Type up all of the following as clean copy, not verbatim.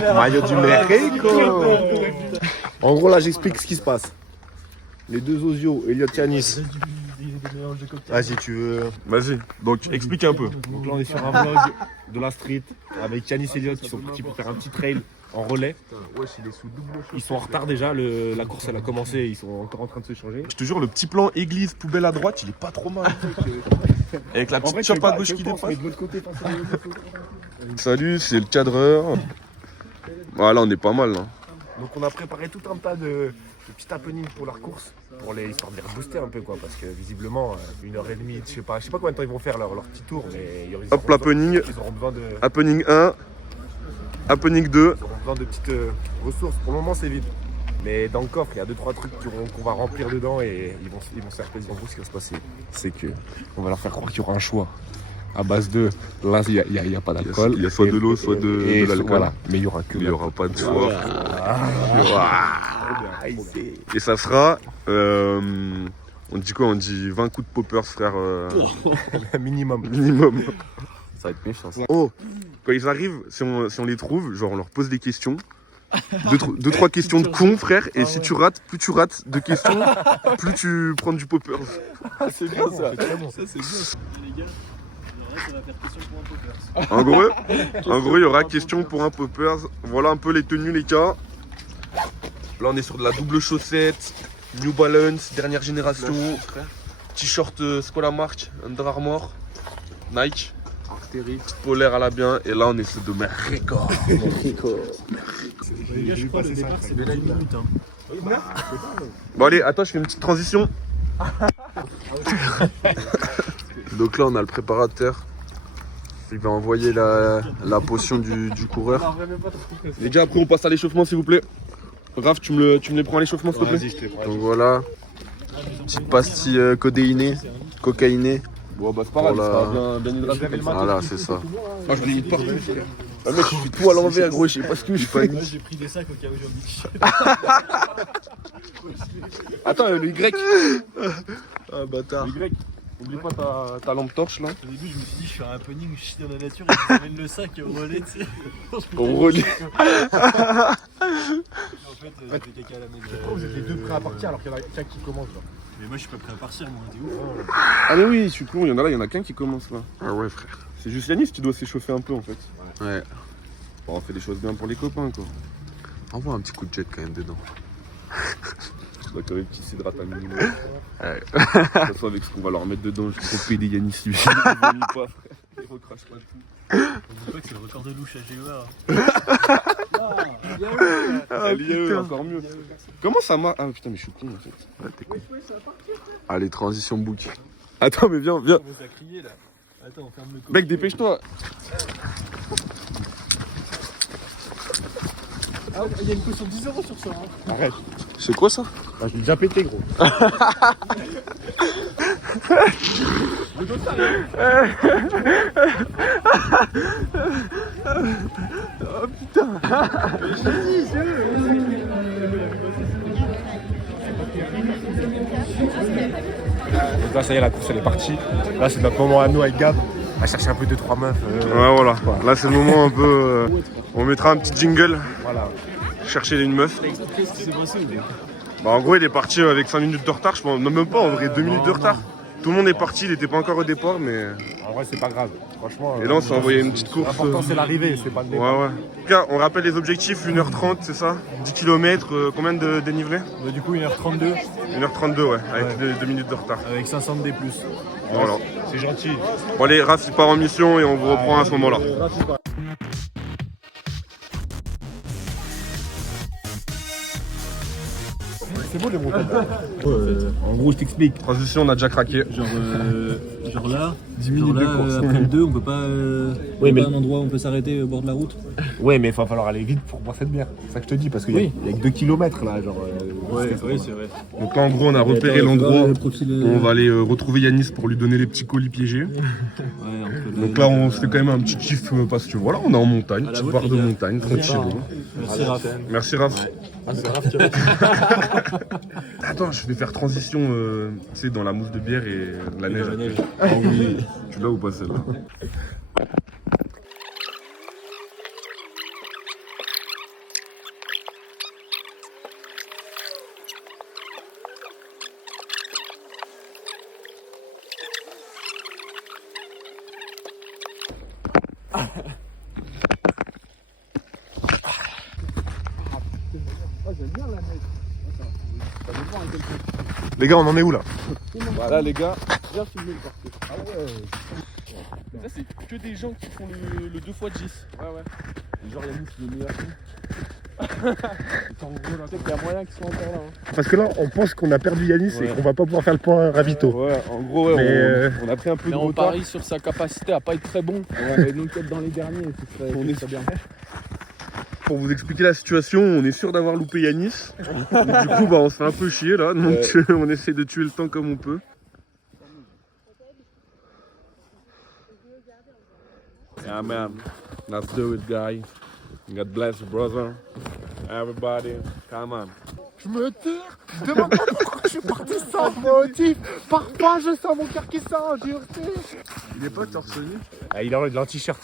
Maillot du Mexico. En gros, là, j'explique ce qui se passe. Les deux osios, Elliot Yanis. Vas-y, tu veux. Vas-y, donc explique un peu. Donc là, on est sur un vlog de la street avec Yanis et Elliot qui sont partis pour faire un petit trail en relais. Ils sont en retard déjà, la course elle a commencé, ils sont encore en train de se changer. Je te jure, le petit plan église, poubelle à droite, il est pas trop mal. Avec la petite chope à gauche qui dépasse. Salut, c'est le cadreur. Voilà, on est pas mal là. Donc on a préparé tout un tas de petits happenings pour leur course, histoire de les rebooster un peu quoi, parce que visiblement 1h30, je sais pas combien de temps ils vont faire leur petit tour, mais Hop, l'happening. Ils auront besoin de. Happening 1, happening 2. Ils auront besoin de petites ressources. Pour le moment c'est vide. Mais dans le coffre, il y a 2-3 trucs qu'on va remplir dedans et ils vont se faire plaisir. En gros, ce qui va se passer, c'est que on va leur faire croire qu'il y aura un choix à base de. Là, il n'y a pas d'alcool. Il y a soit de l'eau, soit de l'alcool. Voilà. Mais il n'y aura que. Il n'y aura pas de choix. Voilà. Et ça sera. On dit quoi? On dit 20 coups de poppers, frère. Minimum. Minimum. Ça va être méchant. Oh, quand ils arrivent, si on les trouve, genre on leur pose des questions. Deux, trois questions de con, frère. Et si tu rates, plus tu rates de questions, plus tu prends du poppers. C'est bien ça. Ça c'est bien. Les gars, ça va faire question pour un poppers. En gros, il y aura question pour un poppers. Voilà un peu les tenues, les gars. Là, on est sur de la double chaussette, New Balance, dernière génération. T-shirt, c'est quoi la marque? Under Armour, Nike. Petite polaire à la bien. Et là, on est sur de Mexico. Les gars, je crois que le départ c'est de la minute. Bon, allez, attends, je fais une petite transition. Donc là, on a le préparateur. Il va envoyer la potion du coureur. Les gars, après, on passe à l'échauffement, s'il vous plaît. Raph, tu me les prends à l'échauffement, s'il te plaît? Vas-y, je te prends. Donc voilà. Petite pastille codéinée, cocaïnée. Bon, bah, c'est pas grave, ça va bien hydraté. Voilà, c'est ça. Moi, je l'ai mis partout. Ah, mec, je suis tout à l'envers, gros, je sais pas ce que je fais. Moi j'ai pris des sacs au cas où j'ai envie. Attends, le Y. Ah, bâtard. Le Y. N'oublie pas ta lampe torche là. Au début je me suis dit je fais un happening, je suis dans la nature et je amène le sac au relais, tu sais. Au relais. En fait, j'ai fait caca à la maison. Vous êtes les deux prêts à partir alors qu'il y en a qu'un qui commence là. Mais moi je suis pas prêt à partir, moi, t'es ouf. Ah, mais oui, je suis con, il y en a qu'un qui commence là. Ah ouais, frère. C'est juste Yanis, tu dois s'échauffer un peu en fait. Ouais. Bon, on fait des choses bien pour les copains quoi. Envoie un petit coup de jet quand même dedans. On va quand même qu'ils s'hydratent un minimum. Ouais. De toute façon, avec ce qu'on va leur mettre dedans, je vais payer des Yanis. Ils vomissent pas, frère. Ils recrachent pas tout. On dit pas que c'est le record de louche à GEA. L'IAE, encore mieux. Comment ça marche? Ah putain, mais je suis con en fait. Ouais, t'es con. Allez, transition book. Attends, mais viens. On commence à crier là. Attends, on ferme le coffre. Mec, dépêche-toi. Ah, il y a une caution de 10 € sur ça. Hein. Arrête. C'est quoi ça? Ah, je l'ai déjà pété, gros. Oh putain. Donc là, ça y est, la course elle est partie. Là, c'est notre moment à nous avec Gab. On va chercher un peu 2-3 meufs. Ouais, voilà. Là, c'est le moment un peu. On mettra un petit jingle. Voilà. Chercher une meuf. Qu'est-ce qui s'est passé ou pas? Bah, en gros, il est parti avec 5 minutes de retard. Je pense, non, même pas en vrai, 2 minutes de retard. Tout le monde est parti, il était pas encore au départ, mais. En vrai, c'est pas grave. Franchement. Et là, on s'est envoyé une petite course. L'important, c'est l'arrivée, c'est pas le Ouais, départ. ouais. En tout cas, on rappelle les objectifs 1h30, c'est ça? 10 km, combien de dénivelé? Du coup, 1h32 1h32, ouais, avec 2 minutes de retard. avec 500 D+. Voilà. C'est gentil. Bon, allez, Raph, il part en mission et on vous reprend à ce moment-là. C'est beau les montagnes. En gros, je t'explique. Transition, on a déjà craqué. Genre là, 10 minutes de course. après le 2, on peut pas. Oui, mais- pas un endroit où on peut s'arrêter au bord de la route. Ouais, mais il va falloir aller vite pour boire cette bière. C'est ça que je te dis, parce qu'il Oui. y a que 2 km là. Genre, c'est vrai. Donc là, en gros, on a repéré Attends, l'endroit. le profil, On va aller retrouver Yanis pour lui donner les petits colis piégés. Donc là, on se fait quand même un petit kiff parce que voilà, on est en montagne, À la petite vôtre, barre de les gars. montagne, tranquille. Merci Raph. Merci Raph. C'est Raph qui a Attends, je vais faire transition, tu sais, dans la mousse de bière et la neige. la neige. Ah oui, tu l'as ou pas celle-là? J'aime bien la neige. Ça dépend à quel point. Les gars, on en est où là? Voilà les gars. Bien filmé le parcours. Ah ouais. Ça c'est que des gens qui font le 2 x 10. Ouais, ouais. Et genre, Yannick, il est meilleur que nous. En gros, là, peut-être qu'il y a moyen qu'ils soient encore là. Hein. Parce que là, on pense qu'on a perdu Yanis et qu'on va pas pouvoir faire le point ravito. Ouais, en gros, ouais, Mais, on a pris un peu Mais de on retard. parie sur sa capacité à pas être très bon. Ouais. Et donc être dans les derniers, ce serait très bien. Pour vous expliquer la situation, on est sûr d'avoir loupé Yanis. Donc, du coup, bah, on se fait un peu chier là. Donc on essaie de tuer le temps comme on peut. Yeah man, let's do it guys. God bless you brother. Everybody, come on. Je me tire. Je demande pas pourquoi je suis parti sans motif. Parfois, je sens mon cœur qui s'endurcit. Il est pas torse nu. Ah, il est en t-shirt.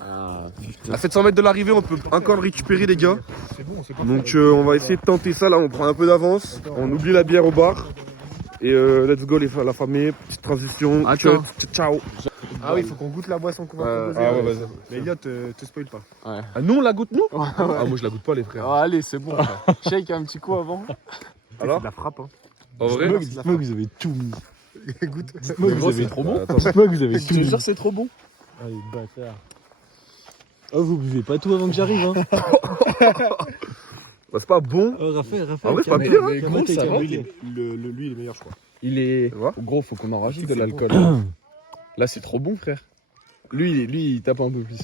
À 700 mètres de l'arrivée, on peut encore le récupérer les gars. C'est bon, c'est pas Donc on va essayer de tenter ça là, on prend un peu d'avance. On oublie la bière au bar. Et let's go la famille, petite transition. Attends. Ciao. Ah oui, il faut qu'on goûte la boisson qu'on va proposer. Ah ouais, vas-y. Mais Elliot, te spoil pas. Ah nous on la goûte nous Ah moi je la goûte pas les frères. Ah, allez, c'est bon. Shake un petit coup avant. Alors C'est de la frappe. Hein. En vrai Dites-moi que vous avez tout mis. Goûte. Dites-moi que vous avez trop bon. Attends. Dites-moi que vous avez tout Je te mis. jure, c'est trop bon. Allez, bâtard. Oh, vous buvez pas tout avant que j'arrive, hein. Bah, c'est pas bon. Oh, Raphaël. En vrai c'est pas pire. Mais gros, ça va. Lui, il est meilleur, je crois. Il est. Tu vois Gros, faut qu'on en rajoute de l'alcool. Là, c'est trop bon, frère. Lui, il tape un peu plus.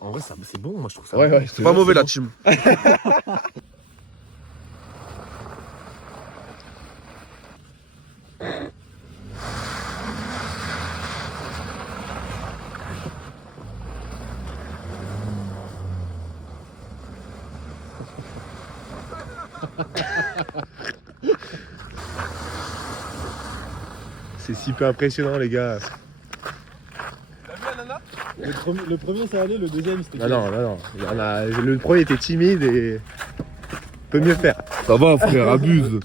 En vrai, c'est bon, moi je trouve ça. Ouais, ouais. C'est pas mauvais la team. C'est si peu impressionnant, les gars. Le premier, ça allait, le deuxième, c'était. Non. Le premier était timide et peut mieux faire. Ça va frère, abuse.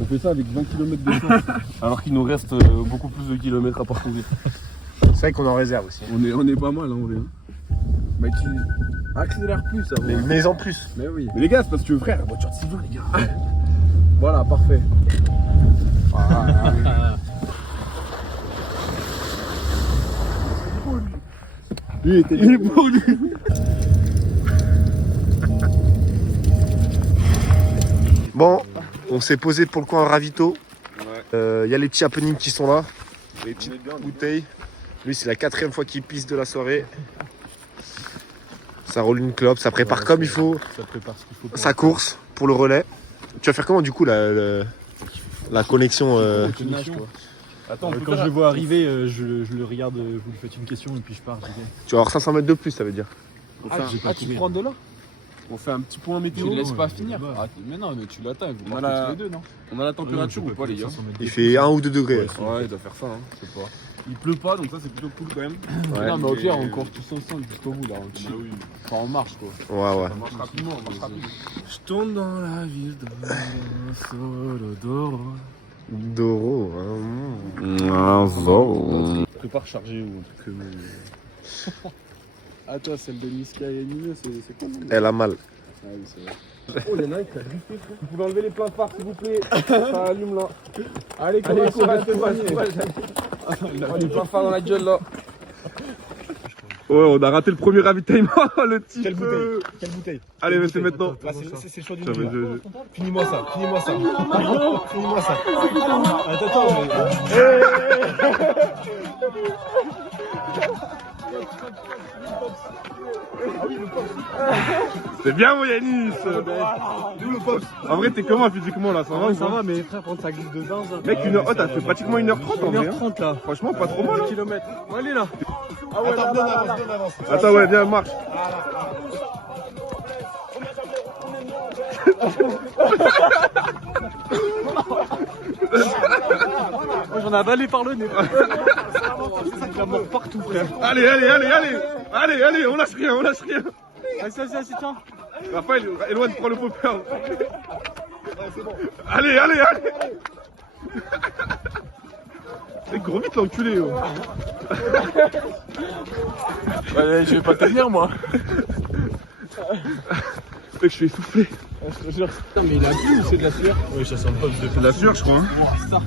On fait ça avec 20 km de chance. Alors qu'il nous reste beaucoup plus de kilomètres à parcourir. C'est vrai qu'on en réserve aussi. On est pas mal en vrai. Bah, tu accélères plus, ça va. Mais en plus. Mais oui. Mais les gars, c'est parce que frère, la voiture de Sylvain les gars. Voilà, parfait. Il est beau lui. Bon, on s'est posé pour le coin ravito. Il y a les petits happenings qui sont là. Les petites bouteilles. Lui, c'est la 4e fois qu'il pisse de la soirée. Ça roule une clope, ça prépare comme il faut Ça prépare ce qu'il faut. sa course pour le relais. Tu vas faire comment du coup la connexion Tu nages, quoi. Attends, Quand je le vois arriver, je le regarde, vous lui faites une question et puis je pars. J'y vais. Tu vas avoir 500 mètres de plus, ça veut dire. Tu prends de là? on fait un petit point météo. Tu le laisses pas finir. Ah, mais non, mais tu l'attends, vous On a partez la- tous les deux, non? On a la température ou pas les gars? Il fait 1 ou 2 degrés. Ouais, il doit faire ça, hein, je sais pas. Il pleut pas, donc ça c'est plutôt cool quand même. Non, mais au mais- pire, on court tous ensemble jusqu'au bout, là. Bah oui, Enfin, on marche, quoi. Ouais. ça marche rapidement, on marche rapidement. Je tourne dans la ville de Solodoro. Doro. Prépare chargé ou un truc. Ah, toi, celle de Niska et Nino, c'est quoi, non? Elle a mal. Ah oui, c'est vrai. Oh, il y en a un qui a drifté, frère. Vous pouvez enlever les pleins phares s'il vous plaît. Ça allume là. Allez, Allez, courage, courage. courage. Oh, les pleins phares dans la gueule là. Ouais, on a raté le premier ravitaillement, le type. Quelle bouteille? Allez, mais c'est maintenant. C'est le choix du Ça va, Finis-moi ça. Finis-moi ça. Attends, C'est bien, mon Yanis. En vrai, t'es comment physiquement là? Ça va ou Ça pas va, mais frère, prendre sa glisse de dingue. Mec, t'as fait pratiquement 1h30 en vrai. hein. 1h30 là. Franchement, pas trop mal. Kilomètres. Où elle est là? Ah ouais, avance. Attends, ouais, viens, marche. Moi, j'en ai avalé par le nez. Il y a mort partout, frère. Allez, on lâche rien. Vas-y, tiens. Raphaël, éloigne, prends le popper. Allez. Il court vite l'enculé. Ouais, je vais pas tenir moi. Mec, je suis essoufflé. Je te jure. Non, mais il a bu ou c'est de la sueur? Oui, ça sent le pop. C'est de la sueur, je crois. Hein.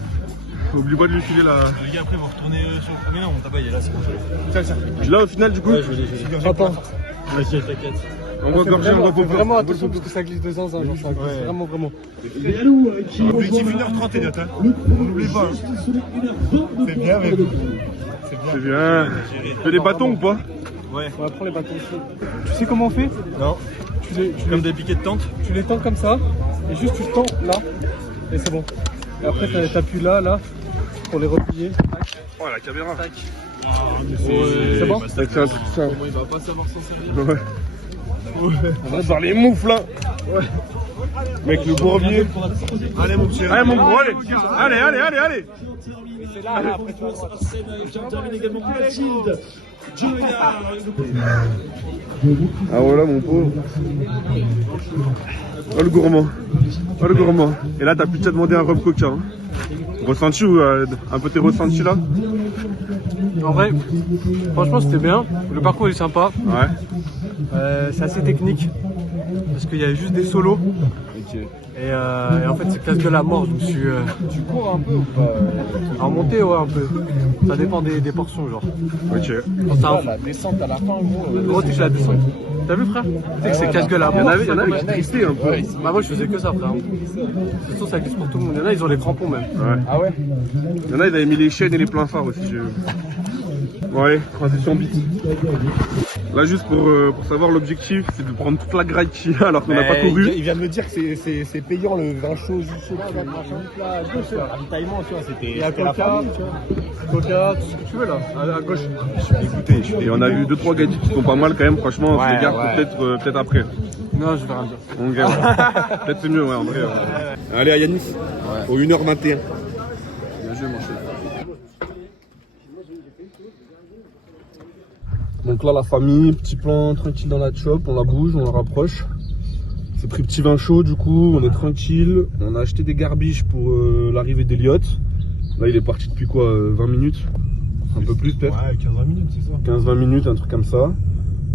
Oublie pas de lui filer la. Les gars, après, vous retournez sur le premier. Non, mon tabac il est là, c'est bon. Tu l'as au final, du coup? Ouais, je l'ai. Attends. Vas-y, t'inquiète. On va gorger, on va Faut popper. vraiment attention parce que ça glisse de zinzin, genre ça glisse vraiment. Objectif 1h30, Elliot. On n'oublie pas. C'est bien, mais. C'est bien. Tu fais des bâtons ou pas? Ouais. On va prendre les bâtons ici. Tu sais comment on fait? Non. Comme des piquets de tente. Tu les tends comme ça et juste tu tends là et c'est bon. Et après t'appuies là pour les replier. Oh la caméra. C'est bon? C'est un truc ça. Il va pas savoir s'en servir. Ouais. On va voir les moufles là. Ouais. Mec, le bourbier. Allez, mon petit. Allez, mon gros, allez. Allez. C'est là après toi. termine également Mathilde. Ah voilà mon pauvre. Oh le gourmand. Et là t'as plus qu'à demander un rhum coca. Hein. Ressenti ou un peu tes ressentis là? En vrai, franchement c'était bien. Le parcours est sympa. Ouais. C'est assez technique parce qu'il y a juste des solos. Et en fait c'est casse-gueule à mort. Je me suis. Tu cours un peu ou pas? En montée ouais un peu. Ça dépend des portions genre. Ok. Quand t'as La descente à la fin, gros. gros t'es la descente. T'as vu frère? Tu sais que c'est casse-gueule à Il y en mort. avait qui tristaient un peu. Bah moi je faisais que ça frère. C'est sûr ça glisse pour tout le monde. Il y en a ils ont les crampons même. Ouais. Ah ouais? Il y en a ils avaient mis les chaînes et les pleins phares aussi. j'ai vu. Bon allez, transition vite. Là juste pour savoir l'objectif, c'est de prendre toute la graille qu'il y a alors qu'on n'a pas couru. Il vient de me dire que c'est payant le vin chaud, jus chaud. Le ravitaillement, tu vois, Il y a c'était la Coca, famille, tu vois. Coca, tout ce que tu veux là, à gauche. Écoutez, Et on a vu 2-3 gadgets qui sont pas mal quand même, franchement on se Ouais, les garde pour ouais. peut-être après. Non je vais rien dire. On garde. Peut-être c'est mieux ouais en vrai. Allez à Yanis, au 1h21. Bien joué, mon chef. Donc là la famille, petit plan tranquille dans la shop, on la bouge, on la rapproche. C'est pris petit vin chaud du coup, on est tranquille. On a acheté des garbiches pour l'arrivée d'Eliott. Là il est parti depuis quoi 20 minutes? Un peu plus peut-être? Ouais, 15-20 minutes, c'est ça. 15-20 minutes, un truc comme ça.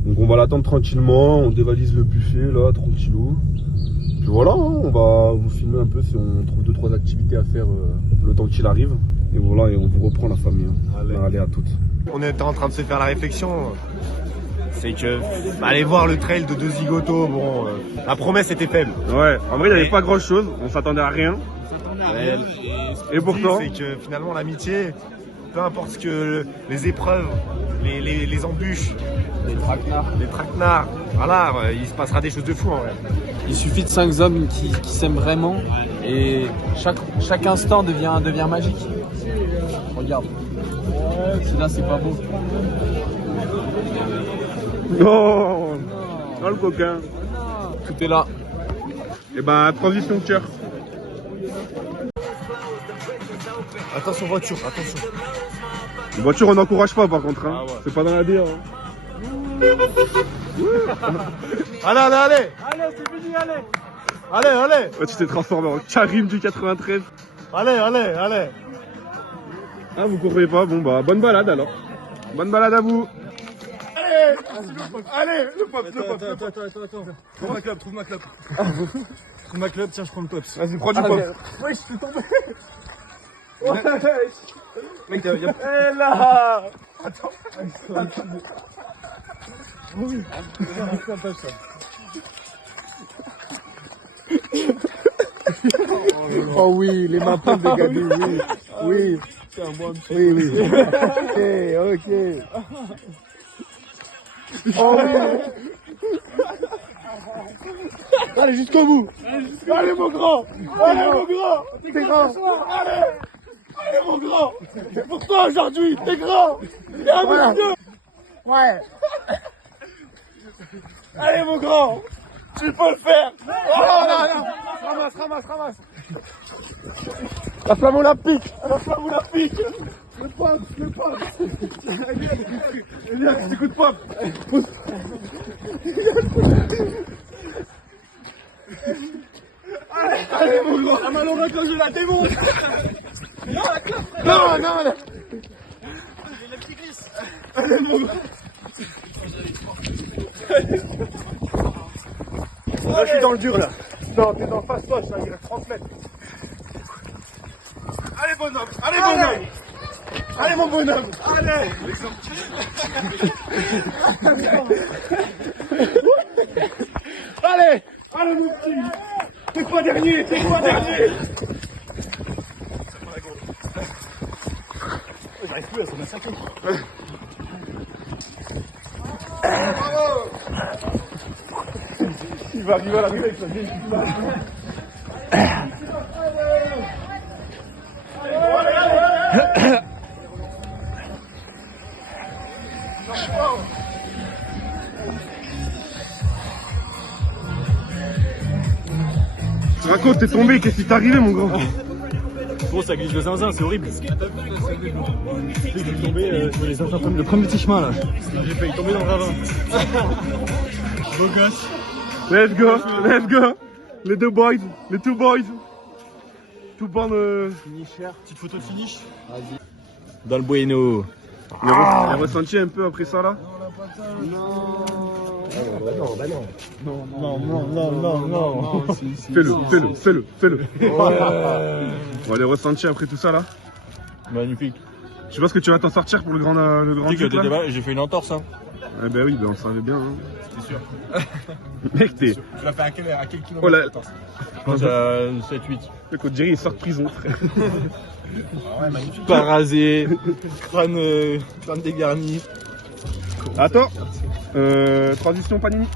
Donc on va l'attendre tranquillement, on dévalise le buffet là, tranquillou. Puis voilà, hein, on va vous filmer un peu si on trouve 2-3 activités à faire le temps qu'il arrive. Et voilà, et on vous reprend la famille. Hein. Allez à toutes. On était en train de se faire la réflexion. C'est que aller voir le trail de deux zigotos, bon, la promesse était faible. Ouais, en vrai il n'y avait pas grand chose, on s'attendait à rien. Et pourtant, c'est que finalement l'amitié, peu importe ce que les épreuves, les embûches, les traquenards, voilà, il se passera des choses de fou en vrai. Il suffit de 5 hommes qui s'aiment vraiment et chaque instant devient magique. Regarde. Celui-là, c'est pas beau. non, le coquin. Tout est là. Et ben transition cœur. Attention voiture, attention. Les voitures on n'encourage pas par contre, hein. C'est pas dans la DA. Hein. Allez, C'est fini, allez. allez, Ouais, tu t'es transformé en Karim du 93. allez. Ah vous courez pas, bon bah bonne balade alors. Bonne balade à vous. Allez, le pop. Attends. Trouve ma club. Trouve ma club, tiens, je prends le pop. Vas-y, prends du pop. Ouais, je suis tombé. Mec, y'a Et là. Oh oui, les mains pleines de Gabi, oui. Oui. Ok. Oh oui. Allez jusqu'au bout. Allez mon grand. T'es grand. Allez mon grand. C'est pour toi aujourd'hui. T'es grand. T'es ambitieux. Ouais. Allez mon grand. Tu peux le faire. Oh non. Ramasse. La flamme olympique. Le pop. Elias, t'écoutes pas. Allez mon grand. La main dans la cloche de la démon. Non. Là, je suis dans le dur, là. Non, t'es dans le face-face, là, il reste 30 mètres. Allez, bonhomme. Allez, bonhomme. Allez, mon bonhomme. Allez. Allez. Allez, mon petit. T'es pas dernier. J'arrive plus à se massacrer. Il va arriver à l'arrivée avec sa vieille. Raconte, t'es tombé, qu'est-ce qui t'est arrivé, mon grand? Gros, ça glisse de zinzin, c'est horrible. J'ai tombé sur les infantômes, le premier petit chemin là. J'ai failli tomber dans le ravin. Beau gosse. Let's go. Les deux boys, les two boys. Tout bon. Petite photo de finish. Dans le bueno. Il a ressenti un peu après ça là? Non. Fais-le. On va les ressentir après tout ça là. Magnifique. Tu penses que tu vas t'en sortir pour le grand truc là? J'ai fait une entorse, hein. Eh ben oui, ben on le savait bien. Hein. C'était sûr. Mec, t'es. Tu l'as fait à quel kilomètre? Oh là. Je pense à 7-8. Mec, on dirait il sort de prison, frère. Ouais, magnifique. Pas rasé, crâne dégarni. Attends. Transition Panini.